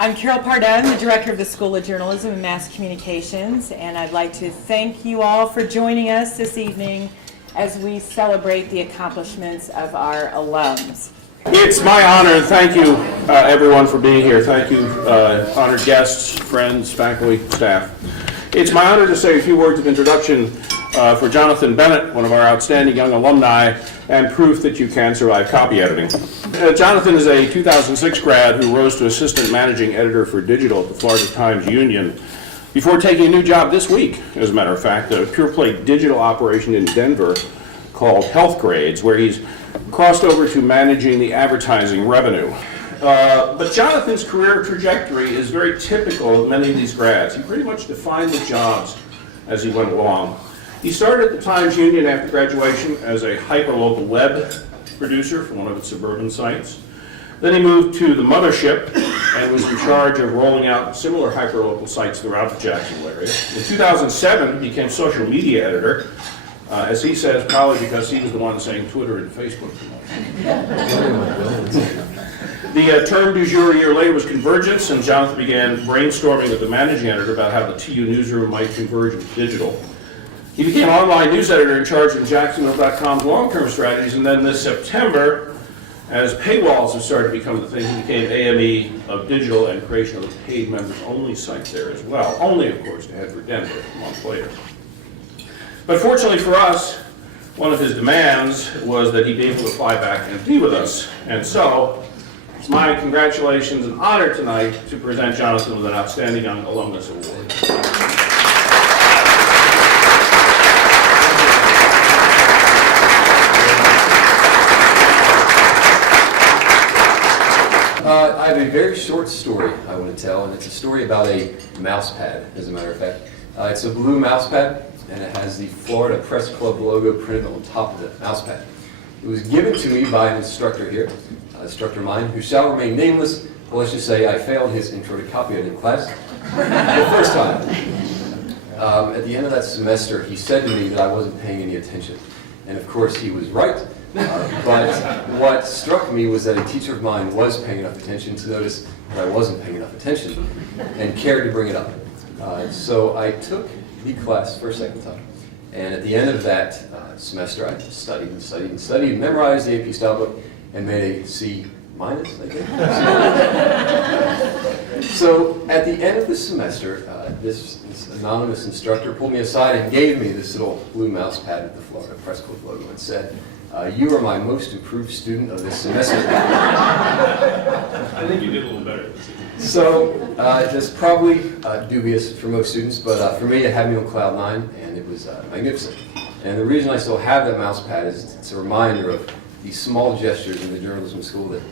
I'm Carol Pardone, the Director of the School of Journalism and Mass Communications, and I'd like to thank you all for joining us this evening as we celebrate the accomplishments of our alums. It's my honor, and thank you everyone for being here. Thank you, honored guests, friends, faculty, staff. It's my honor to say a few words of introduction for Jonathan Bennett, one of our outstanding young alumni, and proof that you can survive copy editing. Jonathan is a 2006 grad who rose to assistant managing editor for digital at the Florida Times Union before taking a new job this week, as a matter of fact, a pure play digital operation in Denver called Health Grades, where he's crossed over to managing the advertising revenue. But Jonathan's career trajectory is very typical of many of these grads. He pretty much defined the jobs as he went along. He started at the Times Union after graduation as a hyperlocal web producer for one of its suburban sites. Then he moved to the mothership and was in charge of rolling out similar hyperlocal sites throughout the Jacksonville area. In 2007, he became social media editor, as he says, probably because he was the one saying Twitter and Facebook. The term du jour a year later was convergence, and Jonathan began brainstorming with the managing editor about how the TU newsroom might converge with digital. He became online news editor in charge of Jacksonville.com's long-term strategies, and then this September, as paywalls have started to become the thing, he became AME of digital and creation of a paid members-only site there as well, only, of course, to head for Denver a month later. But fortunately for us, one of his demands was that he be able to fly back and be with us, and so it's my congratulations and honor tonight to present Jonathan with an Outstanding Young Alumni Award. I have a very short story I want to tell, and it's a story about a mouse pad, as a matter of fact. It's a blue mouse pad, and it has the Florida Press Club logo printed on top of the mouse pad. It was given to me by an instructor here, an instructor of mine, who shall remain nameless, but let's just say I failed his intro to copy editing class the first time. At the end of that semester, he said to me that I wasn't paying any attention. And of course, he was right. But what struck me was that a teacher of mine was paying enough attention to notice that I wasn't paying enough attention and cared to bring it up. So I took the class for a second time. And at the end of that semester, I studied and studied and studied, memorized the AP style book, and made a C-, I think. So at the end of the semester, this anonymous instructor pulled me aside and gave me this little blue mouse pad with the Florida Press Club logo and said, "You are my most improved student of this semester." I think you did a little better. So it's probably dubious for most students, but for me it had me on cloud nine, and it was magnificent. And the reason I still have that mouse pad is it's a reminder of these small gestures in the journalism school that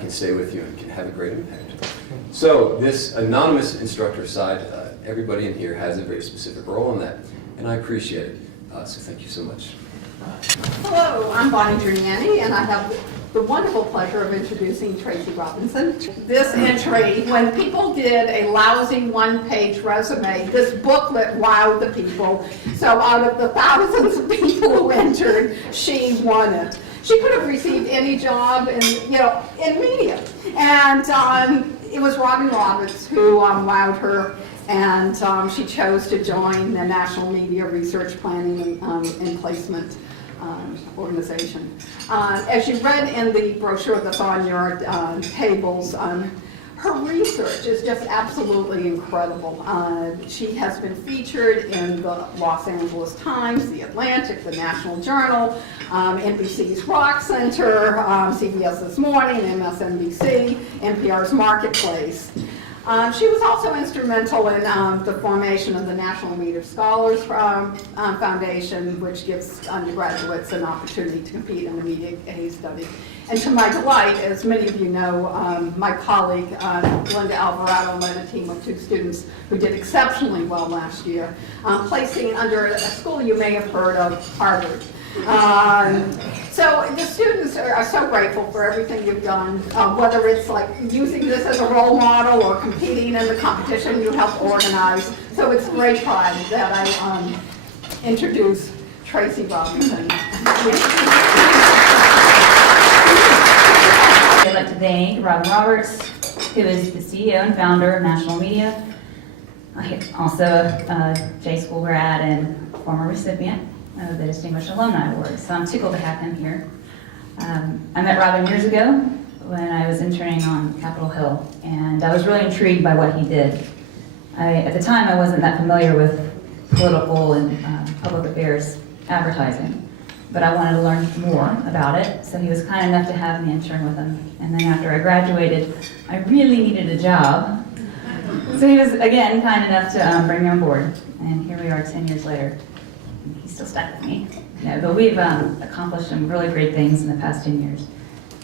can stay with you and can have a great impact. So this anonymous instructor aside, everybody in here has a very specific role in that, and I appreciate it. So thank you so much. Hello, I'm Bonnie Giuliani, and I have the wonderful pleasure of introducing Tracy Robinson. This entry, when people did a lousy one-page resume, this booklet wowed the people. So out of the thousands of people who entered, she won it. She could have received any job in media. And it was Robin Roberts who wowed her, and she chose to join the National Media Research Planning and Placement organization. As you read in the brochure that's on your tables, her research is just absolutely incredible. She has been featured in the Los Angeles Times, The Atlantic, the National Journal, NBC's Rock Center, CBS This Morning, MSNBC, NPR's Marketplace. She was also instrumental in the formation of the National Media Scholars Foundation, which gives undergraduates an opportunity to compete in the media case study. And to my delight, as many of you know, my colleague Linda Alvarado led a team of 2 students who did exceptionally well last year, placing under a school you may have heard of, Harvard. So the students are so grateful for everything you've done, whether it's like using this as a role model or competing in the competition you helped organize. So it's great pride that I introduce Tracy Robinson. I'd like to thank Robin Roberts, who is the CEO and founder of National Media. Also a J School grad and former recipient of the Distinguished Alumni Award. So I'm tickled to have him here. I met Robin years ago when I was interning on Capitol Hill, and I was really intrigued by what he did. At the time, I wasn't that familiar with political and public affairs advertising, but I wanted to learn more about it, so he was kind enough to have me intern with him. And then after I graduated, I really needed a job, so he was, again, kind enough to bring me on board. And here we are 10 years later. He's still stuck with me. Yeah, but we've accomplished some really great things in the past 10 years.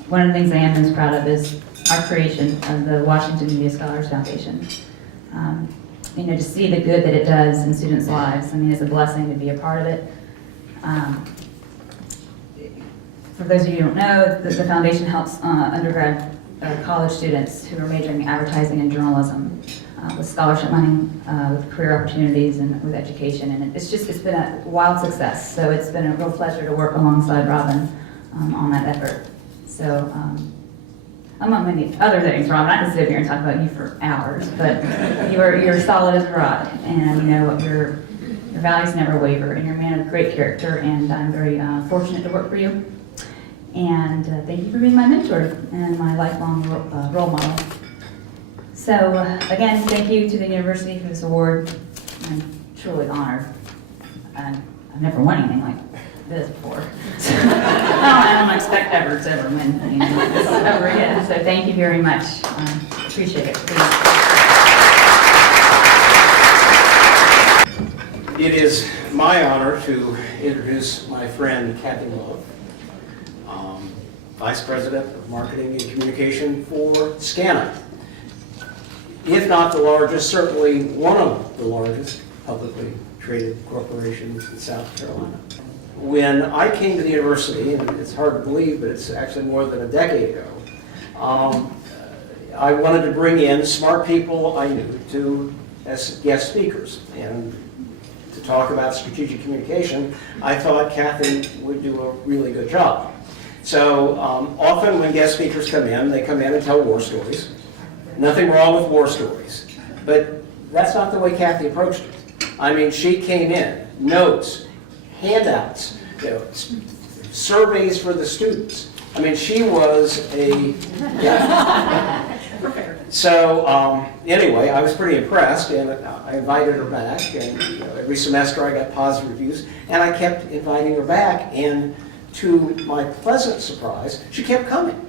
One of the things I am most proud of is our creation of the Washington Media Scholars Foundation. You know, to see the good that it does in students' lives, I mean, it's a blessing to be a part of it. For those of you who don't know, the foundation helps undergrad college students who are majoring in advertising and journalism with scholarship money, with career opportunities, and with education. And it's been a wild success. So it's been a real pleasure to work alongside Robin on that effort. So among many other things, Robin, I can sit here and talk about you for hours, but you're solid as a rock, and you know your values never waver, and you're a man of great character, and I'm very fortunate to work for you. And thank you for being my mentor and my lifelong role model. So again, thank you to the university for this award. I'm truly honored. I've never won anything like this before. So, I don't expect ever to win anything like this ever again. So thank you very much. Appreciate it. It is my honor to introduce my friend Kathy Love, Vice President of Marketing and Communication for SCANA. If not the largest, certainly one of the largest publicly traded corporations in South Carolina. When I came to the university, and it's hard to believe, but it's actually more than a decade ago, I wanted to bring in smart people I knew as guest speakers. And to talk about strategic communication, I thought Kathy would do a really good job. So often when guest speakers come in, they come in and tell war stories. Nothing wrong with war stories, but that's not the way Kathy approached it. I mean, she came in, notes, handouts, you know, surveys for the students. I mean, she was a, yeah. So anyway, I was pretty impressed, and I invited her back, and you know, every semester I got positive reviews, and I kept inviting her back, and to my pleasant surprise, she kept coming.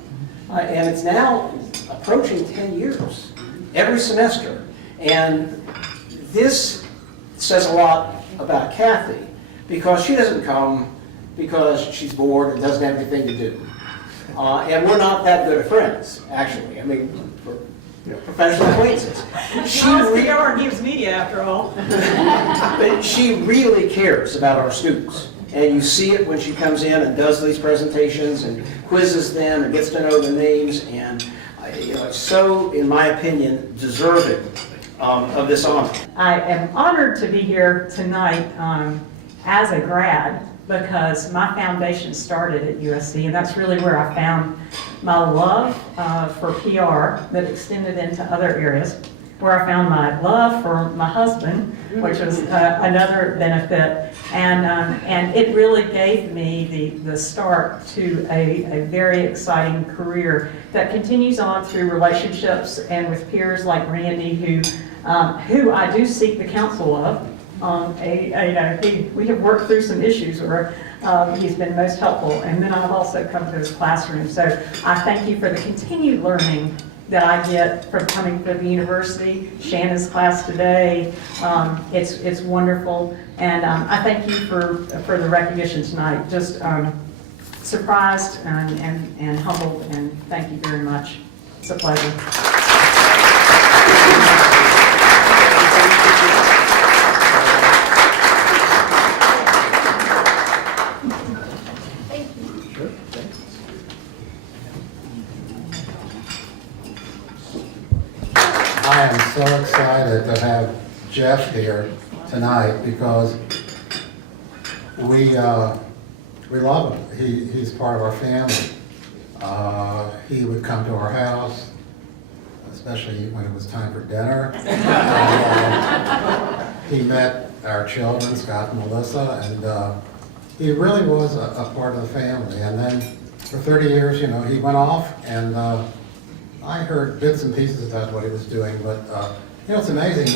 And it's now approaching 10 years, every semester. And this says a lot about Kathy, because she doesn't come because she's bored and doesn't have anything to do. And we're not that good of friends, actually. I mean, for professional acquaintances. PR gives media, after all. But she really cares about our students. And you see it when she comes in and does these presentations and quizzes them and gets to know their names, and it's so, in my opinion, deserving of this honor. I am honored to be here tonight as a grad, because my foundation started at USC, and that's really where I found my love for PR that extended into other areas, where I found my love for my husband, which was another benefit, and it really gave me the start to a very exciting career that continues on through relationships and with peers like Randy, who I do seek the counsel of. We have worked through some issues where he's been most helpful, and then I've also come to his classroom. So I thank you for the continued learning that I get from coming to the university. Shannon's class today, it's wonderful, and I thank you for the recognition tonight. Just surprised and humbled, and thank you very much. It's a pleasure. I am so excited to have Jeff here tonight because we love him. He's part of our family. He would come to our house, especially when it was time for dinner. He met our children, Scott and Melissa, and he really was a part of the family. And then for 30 years, you know, he went off, and I heard bits and pieces about what he was doing, but you know, it's amazing.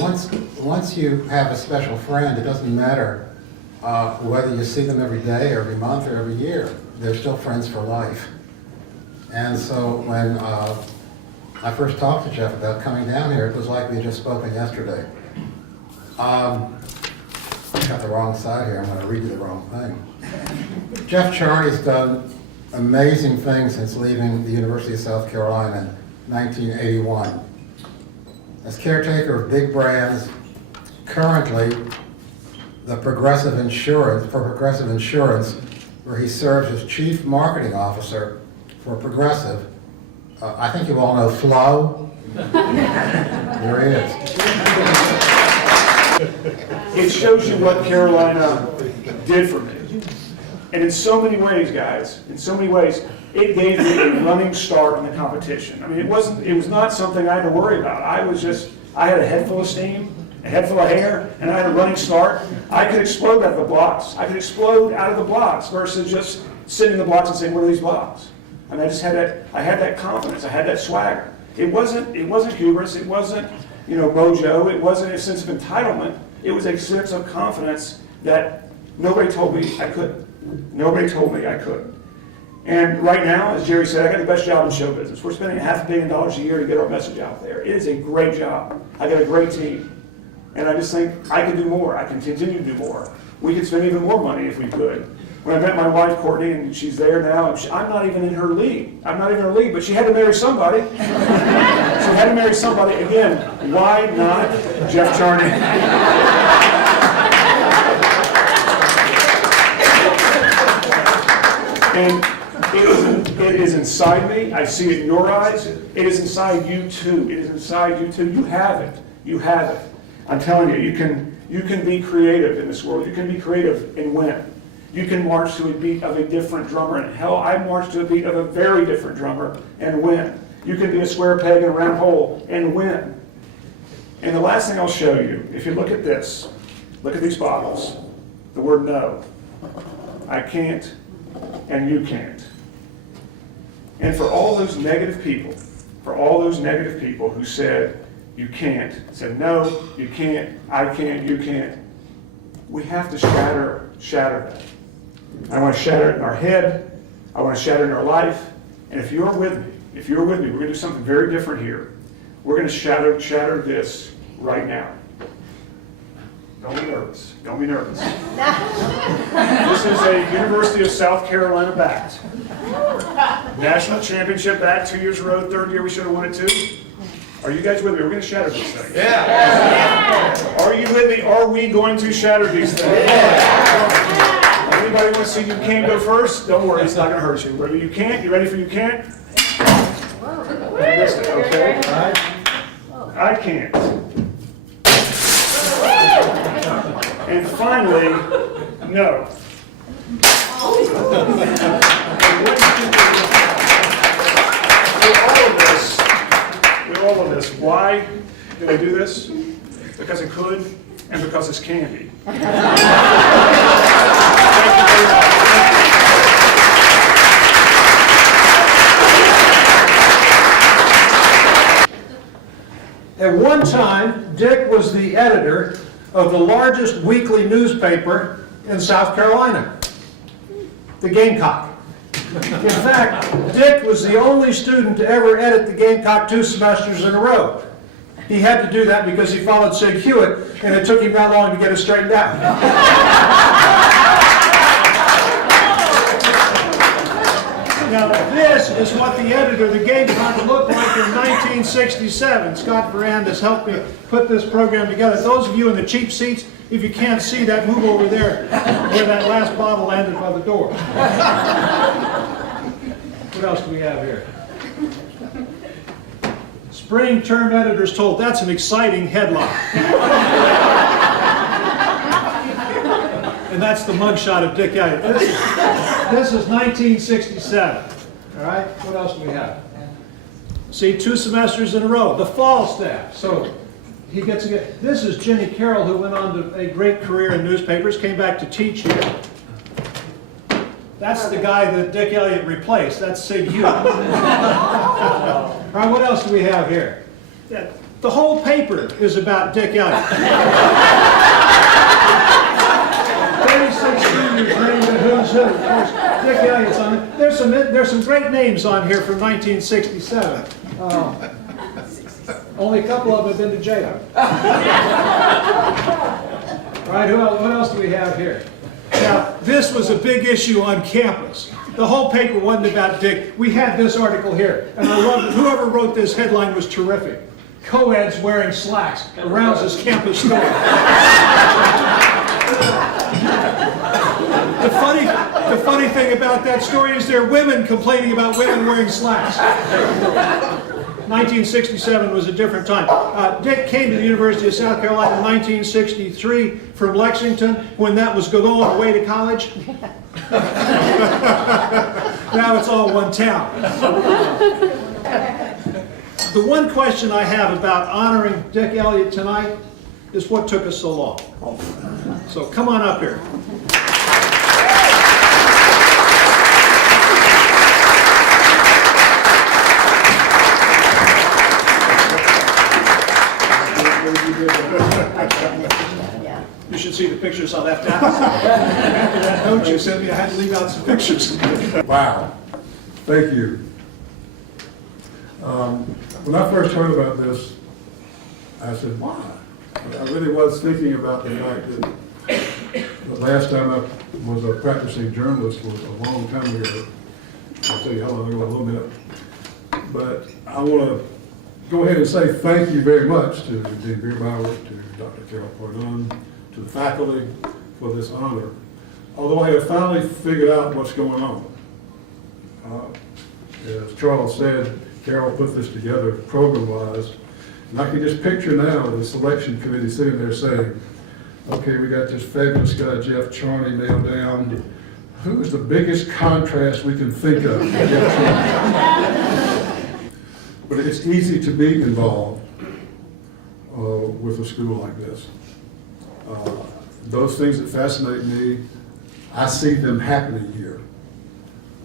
Once you have a special friend, it doesn't matter whether you see them every day, or every month, or every year. They're still friends for life. And so when I first talked to Jeff about coming down here, it was like we had just spoken yesterday. I got the wrong side here. I'm going to read you the wrong thing. Jeff Charney's done amazing things since leaving the University of South Carolina in 1981. As caretaker of big brands, currently the Progressive Insurance, where he serves as Chief Marketing Officer for Progressive. I think you all know Flo. There he is. It shows you what Carolina did for me. And in so many ways, guys, in so many ways, it gave me a running start in the competition. I mean, it was not something I had to worry about. I had a head full of steam, a head full of hair, and I had a running start. I could explode out of the blocks. I could explode out of the blocks versus just sitting in the blocks and saying, what are these blocks? And I had that confidence, I had that swagger. It wasn't hubris, it wasn't, you know, mojo, it wasn't a sense of entitlement. It was a sense of confidence that nobody told me I couldn't. Nobody told me I couldn't. And right now, as Jerry said, I got the best job in show business. We're spending $500 million a year to get our message out there. It is a great job. I got a great team. And I just think I can do more. I can continue to do more. We could spend even more money if we could. When I met my wife, Courtney, and she's there now, and I'm not even in her league. I'm not even in her league, but she had to marry somebody. She had to marry somebody. Again, why not Jeff Charney? And it is inside me. I see it in your eyes. It is inside you too. It is inside you too. You have it. You have it. I'm telling you, you can be creative in this world. You can be creative and win. You can march to a beat of a different drummer. And hell, I march to a beat of a very different drummer and win. You can be a square peg in a round hole and win. And the last thing I'll show you, if you look at this, look at these bottles. The word no. I can't, and you can't. And for all those negative people who said, you can't, said no, you can't, I can't, you can't, we have to shatter that. I want to shatter it in our head, I want to shatter it in our life, and if you're with me, we're going to do something very different here. We're going to shatter this right now. Don't be nervous. Don't be nervous. This is a University of South Carolina bat. National championship bat, 2 years in a row, third year we should have won it too. Are you guys with me? We're going to shatter these things. Yeah. Are you with me? Are we going to shatter these things? Yeah. Anybody want to see you can't go first? Don't worry, it's not going to hurt you. Ready? You can't? You ready for you can't? I missed it, okay. I can't. And finally, no. With all of this, why did I do this? Because it could, and because it's candy. Thank you very much. At one time, Dick was the editor of the largest weekly newspaper in South Carolina, the Gamecock. In fact, Dick was the only student to ever edit the Gamecock 2 semesters in a row. He had to do that because he followed Sig Hewitt, and it took him that long to get it straightened out. Now, this is what the editor of the Gamecock looked like in 1967. Scott Verandas helped me put this program together. Those of you in the cheap seats, if you can't see that, move over there where that last bottle landed by the door. What else do we have here? Spring term editors told, that's an exciting headline. And that's the mugshot of Dick Elliott. This is 1967. All right, what else do we have? See, 2 semesters in a row, the fall staff. So he gets again. This is Jenny Carroll, who went on to a great career in newspapers, came back to teach here. That's the guy that Dick Elliott replaced. That's Sig Hugh. All right, what else do we have here? Yeah, the whole paper is about Dick Elliott. 36 seniors named the who's who. Of course, Dick Elliott's on it. There's some great names on here from 1967. Only a couple of them have been to jail. All right, what else do we have here? Now, this was a big issue on campus. The whole paper wasn't about Dick. We had this article here, and I love it. Whoever wrote this headline was terrific. Co-eds wearing slacks arouses campus story. The funny thing about that story is there are women complaining about women wearing slacks. 1967 was a different time. Dick came to the University of South Carolina in 1963 from Lexington when that was going away to college. Now it's all one town. The one question I have about honoring Dick Elliott tonight is what took us so long. So come on up here. You should see the pictures I left out. After that note you sent me, I had to leave out some pictures. Wow. Thank you. When I first heard about this, I said, why? I really was thinking about the fact that the last time I was a practicing journalist was a long time ago. I'll tell you how long ago in a little bit. But I want to go ahead and say thank you very much to Dean Biermeier, to Dr. Carol Cordon, to the faculty for this honor. Although I have finally figured out what's going on. As Charles said, Carol put this together program-wise. And I can just picture now the selection committee sitting there saying, okay, we got this fabulous guy, Jeff Charney, nailed down. Who is the biggest contrast we can think of? But it's easy to be involved with a school like this. Those things that fascinate me, I see them happening here.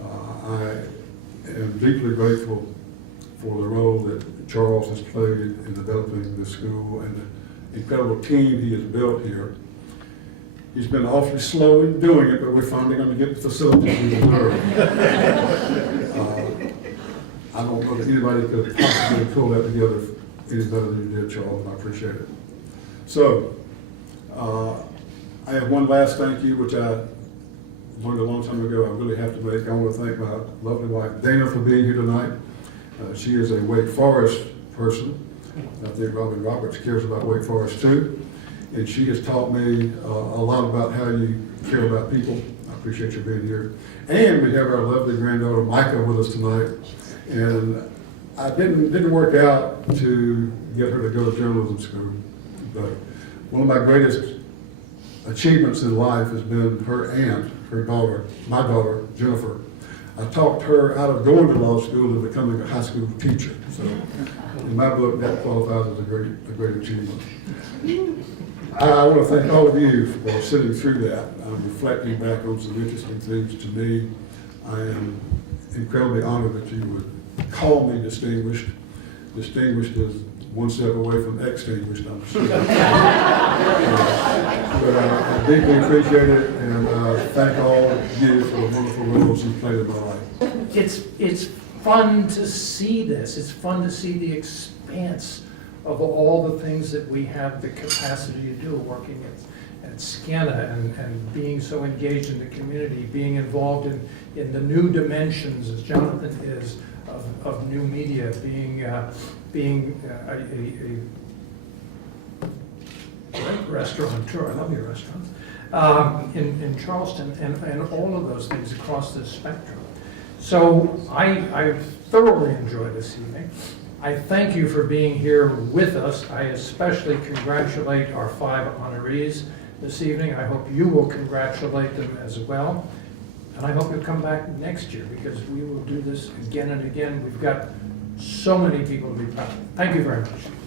I am deeply grateful for the role that Charles has played in developing this school and the incredible team he has built here. He's been awfully slow in doing it, but we're finally going to get the facilities we deserve. I don't know that anybody could possibly pull that together any better than you did, Charles, and I appreciate it. So, I have one last thank you, which I learned a long time ago I really have to make. I want to thank my lovely wife, Dana, for being here tonight. She is a Wake Forest person. I think Robin Roberts cares about Wake Forest too. And she has taught me a lot about how you care about people. I appreciate you being here. And we have our lovely granddaughter, Micah, with us tonight. And I didn't work out to get her to go to journalism school, but one of my greatest achievements in life has been her aunt, her daughter, my daughter, Jennifer. I talked her out of going to law school and becoming a high school teacher. So in my book, that qualifies as a great achievement. I want to thank all of you for sitting through that. I'm reflecting back on some interesting things to me. I am incredibly honored that you would call me distinguished. Distinguished is one step away from extinguished, I'm sure. But I deeply appreciate it, and thank all of you for the wonderful roles you played in my life. It's fun to see this. It's fun to see the expanse of all the things that we have the capacity to do, working at SCANA and being so engaged in the community, being involved in the new dimensions, as Jonathan is, of new media, being a great restaurateur. I love your restaurants. In Charleston, and all of those things across the spectrum. So I thoroughly enjoyed this evening. I thank you for being here with us. I especially congratulate our 5 honorees this evening. I hope you will congratulate them as well. And I hope you'll come back next year, because we will do this again and again. We've got so many people to be proud of. Thank you very much.